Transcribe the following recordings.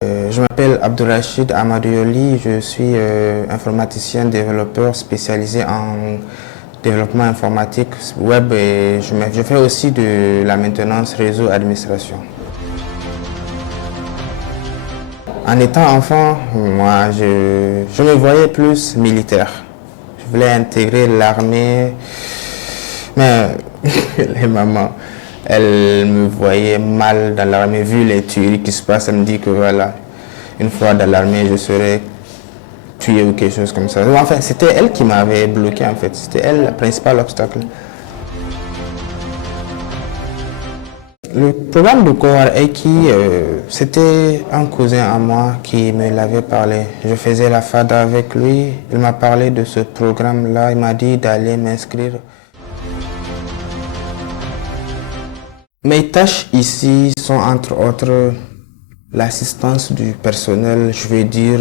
Je m'appelle Abdurrachid Amadouoli, je suis informaticien développeur spécialisé en développement informatique web et je fais aussi de la maintenance réseau administration. En étant enfant, moi je me voyais plus militaire. Je voulais intégrer l'armée, mais les mamans, elle me voyait mal dans l'armée, vu les tueries qui se passent. Elle me dit que voilà, une fois dans l'armée, je serais tué ou quelque chose comme ça. Enfin, c'était elle qui m'avait bloqué en fait. C'était elle le principal obstacle. Le programme de Kohar Eki, c'était un cousin à moi qui me l'avait parlé. Je faisais la FADA avec lui. Il m'a parlé de ce programme-là. Il m'a dit d'aller m'inscrire. Mes tâches ici sont entre autres l'assistance du personnel. Je veux dire,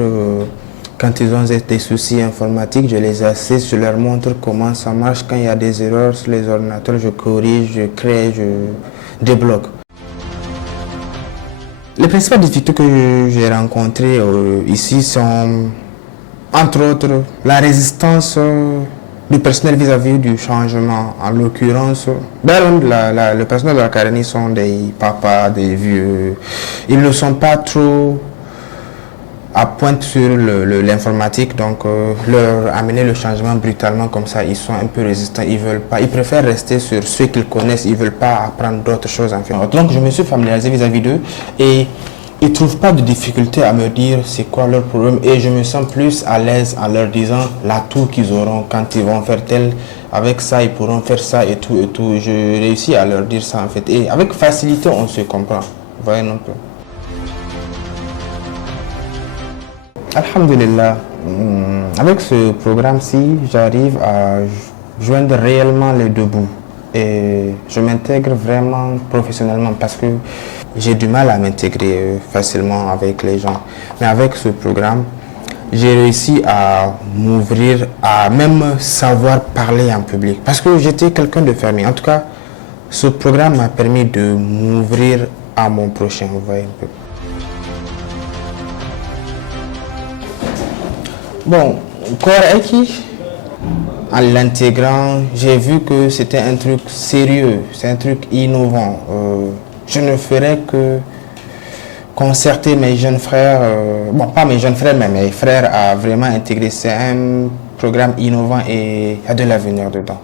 quand ils ont des soucis informatiques, je les assiste, je leur montre comment ça marche. Quand il y a des erreurs sur les ordinateurs, je corrige, je crée, je débloque. Les principales difficultés que j'ai rencontrées ici sont, entre autres, la résistance du personnel vis-à-vis du changement. En l'occurrence, le personnel de l'académie sont des papas, des vieux. Ils ne sont pas trop à pointe sur l'informatique, donc leur amener le changement brutalement comme ça, ils sont un peu résistants, ils veulent pas, ils préfèrent rester sur ce qu'ils connaissent, ils veulent pas apprendre d'autres choses. Enfin. Donc je me suis familiarisé vis-à-vis d'eux et ils trouvent pas de difficulté à me dire c'est quoi leur problème et je me sens plus à l'aise en leur disant l'atout qu'ils auront quand ils vont faire tel, avec ça ils pourront faire ça et tout et tout. Je réussis à leur dire ça en fait et avec facilité on se comprend. Vous voyez un peu. Alhamdulillah, avec ce programme-ci, j'arrive à joindre réellement les deux bouts et je m'intègre vraiment professionnellement parce que j'ai du mal à m'intégrer facilement avec les gens. Mais avec ce programme, j'ai réussi à m'ouvrir, à même savoir parler en public parce que j'étais quelqu'un de fermé. En tout cas, ce programme m'a permis de m'ouvrir à mon prochain, vous voyez un peu. Bon, Kohar Eki, en l'intégrant, j'ai vu que c'était un truc sérieux, c'est un truc innovant. Je ne ferais que concerter mes jeunes frères, bon pas mes jeunes frères, mais mes frères à vraiment intégrer. C'est un programme innovant et il y a de l'avenir dedans.